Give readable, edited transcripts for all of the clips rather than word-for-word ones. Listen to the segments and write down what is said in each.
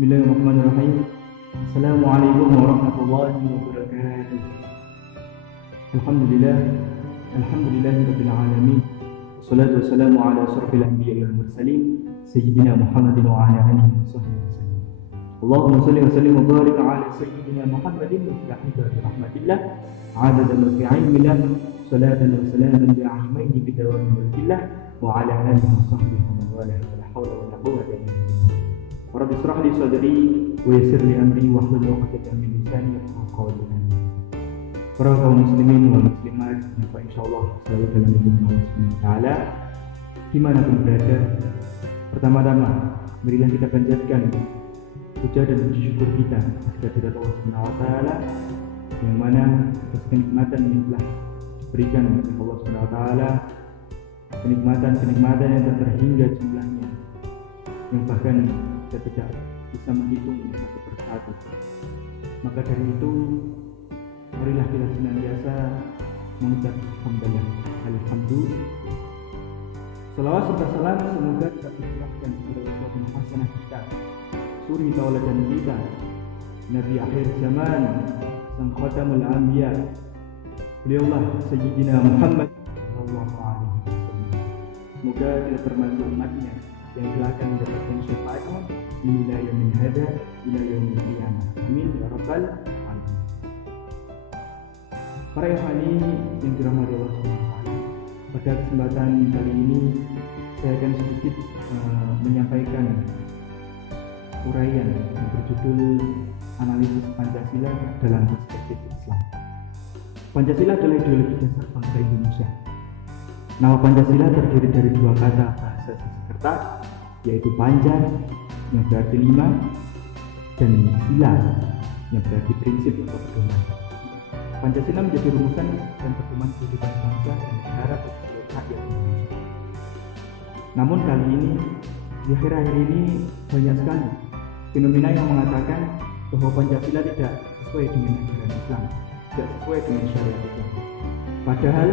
Bismillahirrahmanirrahim. Assalamualaikum warahmatullahi wabarakatuh. Alhamdulillah, alhamdulillahirabbil alamin. Wassalatu wassalamu ala asyrafil anbiya'i wal mursalin sayyidina Muhammadin wa ala alihi washabbihi wasallam. Allahumma shalli wa sallim wa barik ala sayyidina Muhammadin miftahi rahmatillah, 'adada ma fi 'ilmillah, salatan wa salaman bi'aimaini bidawami mulkillah wa ala alihi washabbihi wa man wala la hawla wa la quwwata illa billah. Rabbi shrah li sadri wa yassir li amri wahlul 'uqdatam min lisani yafqahu qawli. Para kaum muslimin wal muslimat yang insyaallah selalu dalam lindungan Allah Subhanahu wa taala dimanapun berada. Pertama-tama marilah kita panjatkan puja dan puji syukur kita kepada Allah Subhanahu wa taala yang mana atas kenikmatan yang telah diberikan oleh Allah Subhanahu wa taala, kenikmatan yang tak terhingga jumlahnya, yang bahkan kita tidak bisa menghitung satu persatu. Maka dari itu marilah kita senantiasa mengucap hamdalah, alhamdulillah. Salawat serta salam semoga kita tercurahkan kepada uswatun hasanah kita, suri tauladan kita, Nabi akhir zaman, sang khatamul anbiya, beliaulah Sayyidina Muhammad sallallahu alaihi wasallam. Semoga kita termasuk umatnya yang telah akan mendapatkan syafaatnya ila yaumil hada ila yaumil qiyamah. Amin ya rabbal alamin. Para ikhwani yang dirahmati Allah Subhanahu wa taala, pada kesempatan kali ini saya akan sedikit menyampaikan uraian yang berjudul analisis Pancasila dalam perspektif Islam. Pancasila adalah ideologi dasar bangsa Indonesia. Nama Pancasila terdiri dari dua kata bahasa Sanskerta, yaitu Panca yang berarti lima dan Sila yang berarti prinsip atau pedoman. Pancasila menjadi rumusan dan pedoman kehidupan bangsa dan negara bagi seluruh rakyat Indonesia. Namun kali ini, di akhir-akhir ini banyak sekali fenomena yang mengatakan bahwa Pancasila tidak sesuai dengan ajaran Islam, tidak sesuai dengan syariat Islam. Padahal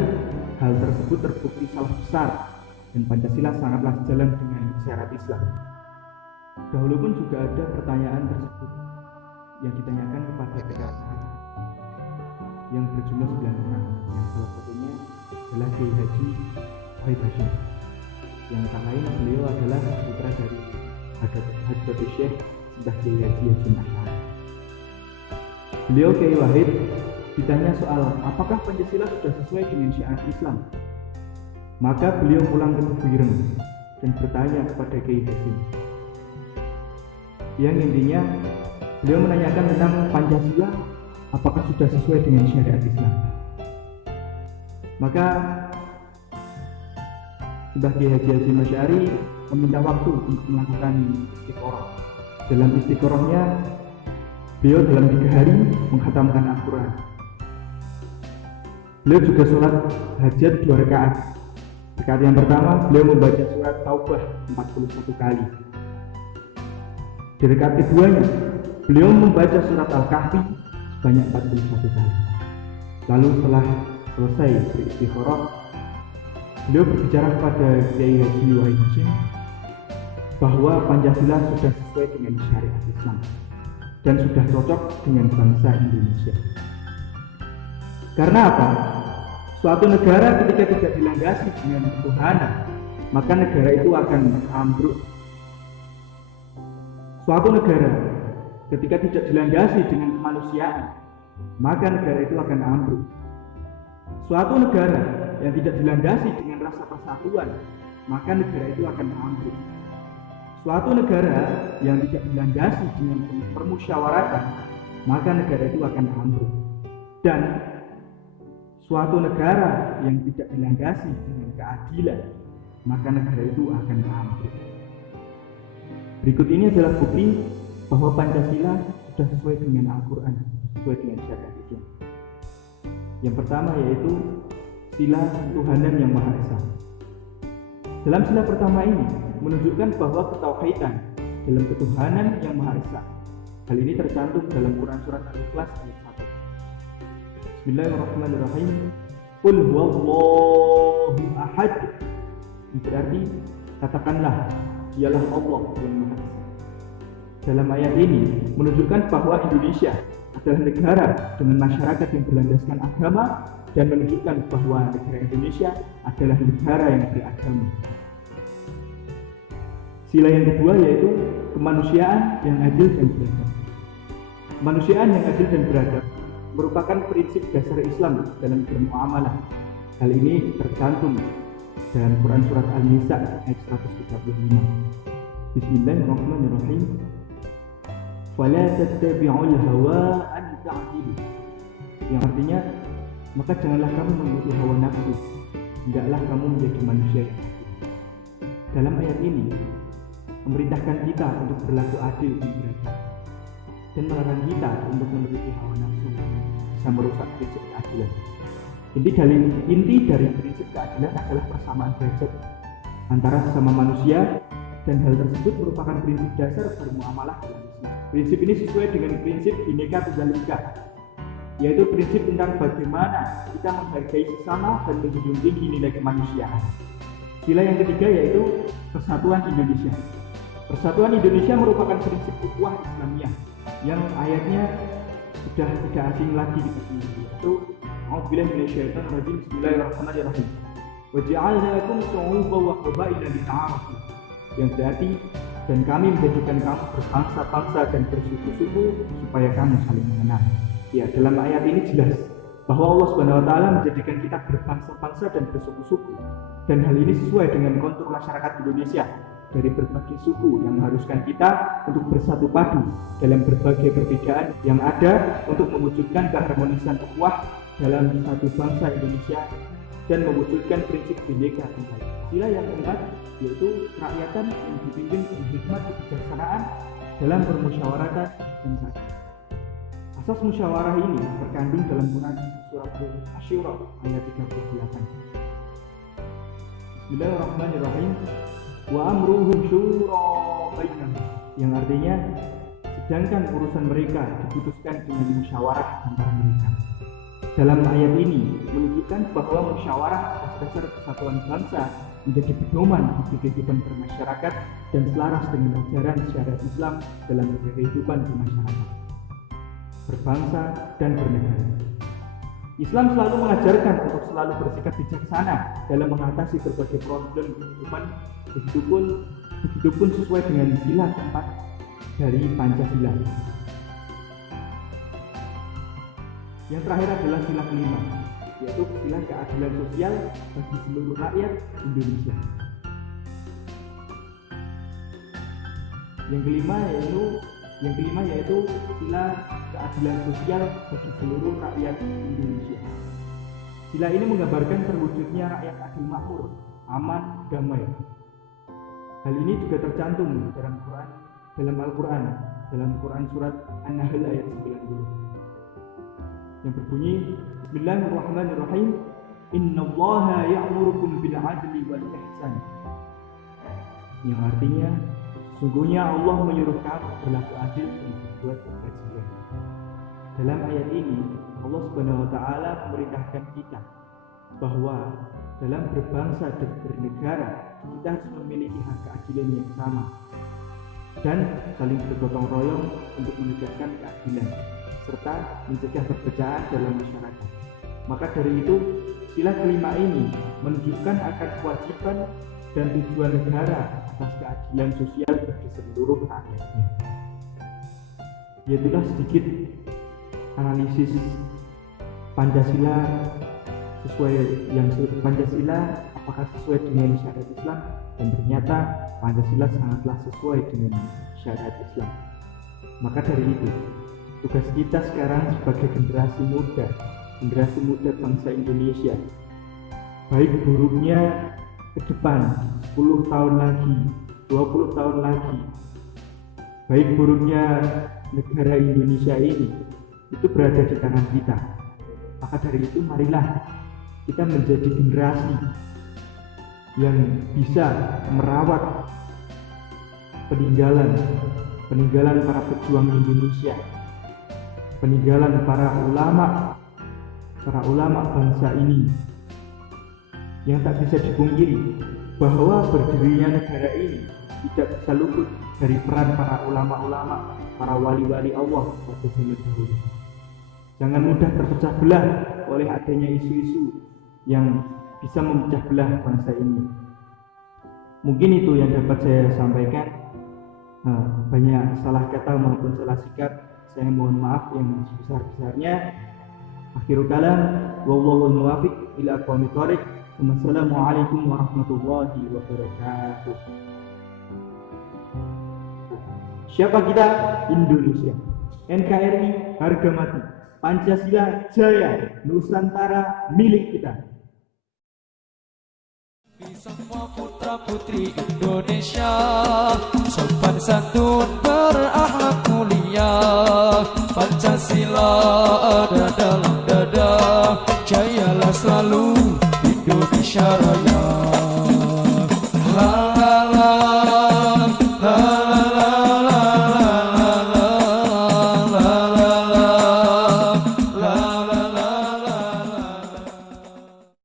hal tersebut terbukti salah besar dan Pancasila sangatlah sejalan dengan syariat Islam. Dahulu pun juga ada pertanyaan tersebut yang ditanyakan kepada PKK yang berjumlah 9 orang, yang salah satunya adalah Kiai Haji Wahid Hasyim, yang tak lain beliau adalah putra dari Hadratus Syekh Mbah Kiai Haji Hasyim Asy'ari. Beliau Kiai Wahid ditanya soal apakah Pancasila sudah sesuai dengan syariat Islam. Maka beliau pulang ke Tebuireng dan bertanya kepada Kiai Hasyim, yang intinya beliau menanyakan tentang Pancasila apakah sudah sesuai dengan syariat Islam. Maka Mbah Kiai Haji Hasyim Asy'ari meminta waktu untuk melakukan istiqoroh. Dalam istiqorohnya beliau dalam 3 hari menghatamkan Al-Quran. Beliau juga sholat hajat 2 rakaat. Rakaat yang pertama beliau membaca surat Taubah 41 kali. Di rakaat keduanya beliau membaca surat Al-Kahfi sebanyak 41 kali. Lalu setelah selesai beristikharah, beliau berbicara kepada Kiai Haji Wahid Hasyim bahwa Pancasila sudah sesuai dengan syariat Islam dan sudah cocok dengan bangsa Indonesia. Karena apa? Suatu negara ketika tidak dilandasi dengan ketuhanan, maka negara itu akan ambruk. Suatu negara ketika tidak dilandasi dengan kemanusiaan, maka negara itu akan ambruk. Suatu negara yang tidak dilandasi dengan rasa persatuan, maka negara itu akan ambruk. Suatu negara yang tidak dilandasi dengan permusyawaratan, maka negara itu akan ambruk. Dan suatu negara yang tidak dilandasi dengan keadilan, maka negara itu akan ambruk. Berikut ini adalah bukti bahwa Pancasila sudah sesuai dengan Al-Quran, sesuai dengan syariat Islam. Yang pertama yaitu sila ketuhanan yang Maha Esa. Dalam sila pertama ini menunjukkan bahwa ketauhidan dalam ketuhanan yang Maha Esa. Hal ini tercantum dalam Quran surat Al-Ikhlas ayat 1. Bismillahirrahmanirrahim. Qul huwallahu ahad. Berarti katakanlah dialah Allah yang Maha Esa. dalam ayat ini menunjukkan bahwa Indonesia adalah negara dengan masyarakat yang berlandaskan agama dan menunjukkan bahwa negara Indonesia adalah negara yang beragama. Sila yang kedua yaitu kemanusiaan yang adil dan beradab. Kemanusiaan yang adil dan beradab merupakan prinsip dasar Islam dalam bermuamalah. Hal ini tercantum dalam Quran surat An-Nisa ayat 135. Bismillahirrahmanirrahim. Fala tattabi'ul hawa an ta'dilu. Yang artinya, maka janganlah kamu mengikuti hawa nafsu, hendaklah kamu menjadi manusia yang adil. Dalam ayat ini memerintahkan kita untuk berlaku adil dan beradab, dan melarang kita untuk menuruti hawa nafsu bisa merusak prinsip keadilan. Inti dari prinsip keadilan adalah persamaan derajat antara sesama manusia, dan hal tersebut merupakan prinsip dasar bermuamalah dalam Islam. Prinsip ini sesuai dengan prinsip Bhinneka Tunggal Ika, yaitu prinsip tentang bagaimana kita menghargai sesama dan menjunjung tinggi nilai kemanusiaan. Sila yang ketiga yaitu Persatuan Indonesia. Persatuan Indonesia merupakan prinsip ukhuwah Islamiyah yang ayatnya sudah tidak asing lagi di kita, yaitu A'udzubillahi minasyaitonir rajim. Bismillahirrahmanirrahim. Wa ja'alna lakum syu'uban wa qabaila lita'arafu. Yang berarti, dan kami menjadikan kamu berbangsa-bangsa dan bersuku-suku supaya kamu saling mengenal. Ya, dalam ayat ini jelas bahwa Allah Subhanahu wa taala menjadikan kita berbangsa-bangsa dan bersuku-suku. Dan hal ini sesuai dengan kontur masyarakat Indonesia dari berbagai suku yang mengharuskan kita untuk bersatu padu dalam berbagai perbedaan yang ada untuk mewujudkan keharmonisan ukhuwah dalam satu bangsa Indonesia dan mewujudkan prinsip Bhinneka Tunggal Ika. Sila yang keempat yaitu kerakyatan yang dipimpin dengan hikmat kebijaksanaan dalam bermusyawaratan dan zakat. Asas musyawarah ini terkandung dalam Quran surat Asy-Syura ayat 38. Bismillahirrahmanirrahim. Wa amruhum syura bainahum, yang artinya sedangkan urusan mereka diputuskan dengan musyawarah antara mereka. Dalam ayat ini menunjukkan bahwa musyawarah atas dasar persatuan bangsa menjadi pedoman bagi kehidupan bermasyarakat dan selaras dengan ajaran syariat Islam dalam kehidupan bermasyarakat, berbangsa dan bernegara. Islam selalu mengajarkan untuk selalu bersikap bijaksana dalam mengatasi berbagai problem kehidupan, begitupun sesuai dengan sila keempat dari Pancasila. Yang terakhir adalah sila kelima, yaitu sila keadilan sosial bagi seluruh rakyat Indonesia. Yang kelima yaitu sila keadilan sosial bagi seluruh rakyat Indonesia. Sila ini menggambarkan terwujudnya rakyat adil makmur, aman, damai. Hal ini juga tercantum dalam Al-Quran surat An-Nahl ayat 90 yang berbunyi Bismillahirrahmanirrahim. Innallaha ya'murukum bil 'adli wal ihsan. Yang artinya, sungguhnya Allah menyuruh kamu berlaku adil dan berbuat kebajikan. Dalam ayat ini, Allah Subhanahu wa taala memerintahkan kita bahwa dalam berbangsa dan bernegara kita harus memiliki hak keadilan yang sama dan saling bergotong royong untuk menegakkan keadilan serta mencegah perpecahan dalam masyarakat. Maka dari itu, sila kelima ini menunjukkan akan kewajiban dan tujuan negara atas keadilan sosial bagi seluruh rakyatnya. Itulah sedikit analisis Pancasila apakah sesuai dengan syariat Islam, dan ternyata Pancasila sangatlah sesuai dengan syariat Islam. Maka dari itu, tugas kita sekarang sebagai generasi muda bangsa Indonesia, baik buruknya ke depan 10 tahun lagi, 20 tahun lagi, baik buruknya negara Indonesia ini, itu berada di tangan kita. Maka dari itu marilah kita menjadi generasi yang bisa merawat peninggalan para pejuang Indonesia, peninggalan para ulama bangsa ini, yang tak bisa dipungkiri bahwa berdirinya negara ini tidak bisa luput dari peran para ulama-ulama, para wali-wali Allah pada zaman dahulu. Jangan mudah terpecah belah oleh adanya isu-isu yang bisa memecah belah bangsa ini. Mungkin itu yang dapat saya sampaikan. Banyak salah kata maupun salah sikap, saya mohon maaf yang sebesar-besarnya. Akhirul kalam, wallahul muwaffiq ila aqwamit thoriq. Wassalamualaikum warahmatullahi wabarakatuh. Siapa kita? Indonesia. NKRI harga mati. Pancasila jaya. Nusantara milik kita. Semua putra putri Indonesia sopan santun berakhlak mulia, Pancasila ada dalam